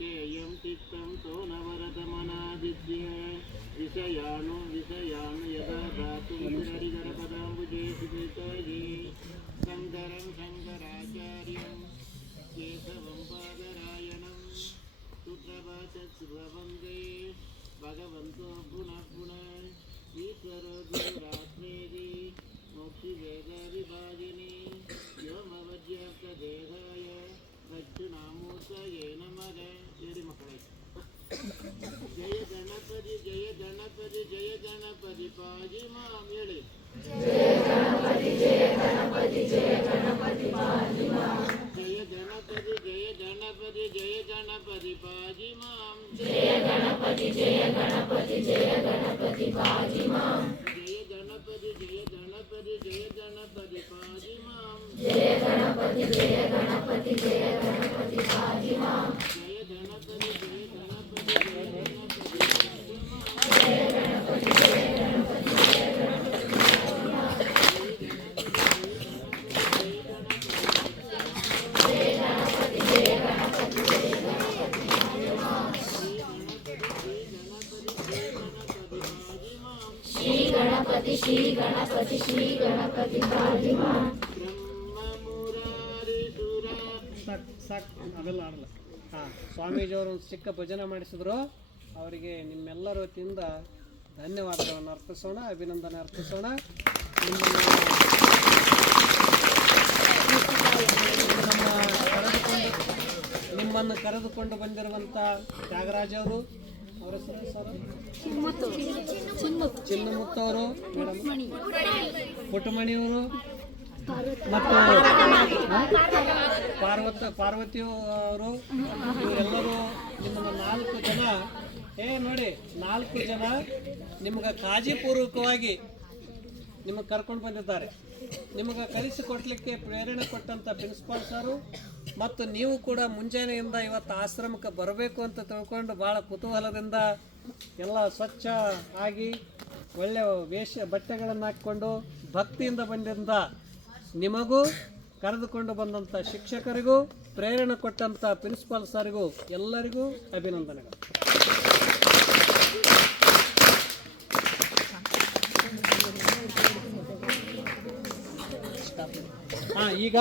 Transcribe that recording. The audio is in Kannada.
सुखेयं चित्तं सोनवरतमनादित्य विषयानु विषयानु यदा दातुं हरिगरपदाम्बुजे सुकृताये शङ्करं शङ्कराचार्यं केशवं पादरायणं सुप्रभातसुभवन्दे भगवन्तो पुनः पुनः ईश्वरो गुरुरात्मेति ಗಣಪತಿ ಜಯ ಗಣಪತಿ ಪಾಜಿ ಮಾಂ ಹೇಳಿ ಜಯ ಗಣಪತಿ ಜಯ ಗಣಪತಿ ಜಯ ಗಣಪತಿ ಪಾಜಿ ಮಾಂ ಜಯ ಗಣಪತಿ ಜಯ ಗಣಪತಿ ಜಯ ಗಣಪತಿ ಪಾಜಿ ಮಾಂ ಗಣಪತಿ ಶ್ರೀ ಗಣಪತಿ ಶ್ರೀ ಗಣಪತಿ ಸಾಕ್ ಸಾಕ್ ಹಾಂ, ಸ್ವಾಮೀಜಿಯವರು ಒಂದು ಚಿಕ್ಕ ಭಜನೆ ಮಾಡಿಸಿದ್ರು. ಅವರಿಗೆ ನಿಮ್ಮೆಲ್ಲರ ವತಿಯಿಂದ ಧನ್ಯವಾದಗಳನ್ನು ಅರ್ಪಿಸೋಣ, ಅಭಿನಂದನೆ ಅರ್ಪಿಸೋಣ. ನಿಮ್ಮನ್ನು ಕರೆದುಕೊಂಡು ಬಂದಿರುವಂಥ ತ್ಯಾಗರಾಜ್ ಅವರು ಅವರ ಮೇಡಮ್ ಪುಟ್ಟಮಣಿಯವರು. ಮತ್ತು ಪಾರ್ವತ ಪಾರ್ವತಿ ಅವರು ಇವರೆಲ್ಲರೂ ನಿಮ್ಮ ನಾಲ್ಕು ಜನ. ಏ, ನೋಡಿ, ನಾಲ್ಕು ಜನ ನಿಮ್ಗೆ ಕಾಜಿಪೂರ್ವಕವಾಗಿ ನಿಮಗೆ ಕರ್ಕೊಂಡು ಬಂದಿದ್ದಾರೆ. ನಿಮಗೆ ಕಲಿಸಿಕೊಡ್ಲಿಕ್ಕೆ ಪ್ರೇರಣೆ ಕೊಟ್ಟಂಥ ಪ್ರಿನ್ಸಿಪಾಲ್ ಸರು ಮತ್ತು ನೀವು ಕೂಡ ಮುಂಜಾನೆಯಿಂದ ಇವತ್ತು ಆಶ್ರಮಕ್ಕೆ ಬರಬೇಕು ಅಂತ ತಿಳ್ಕೊಂಡು ಭಾಳ ಕುತೂಹಲದಿಂದ ಎಲ್ಲ ಸ್ವಚ್ಛ ಆಗಿ ಒಳ್ಳೆಯ ವೇಷ ಬಟ್ಟೆಗಳನ್ನು ಹಾಕ್ಕೊಂಡು ಭಕ್ತಿಯಿಂದ ಬಂದಿದ್ದ ನಿಮಗೂ, ಕರೆದುಕೊಂಡು ಬಂದಂಥ ಶಿಕ್ಷಕರಿಗೂ, ಪ್ರೇರಣೆ ಕೊಟ್ಟಂಥ ಪ್ರಿನ್ಸಿಪಾಲ್ ಸರ್ಗೂ ಎಲ್ಲರಿಗೂ ಅಭಿನಂದನೆಗಳು. ಹಾಂ, ಈಗ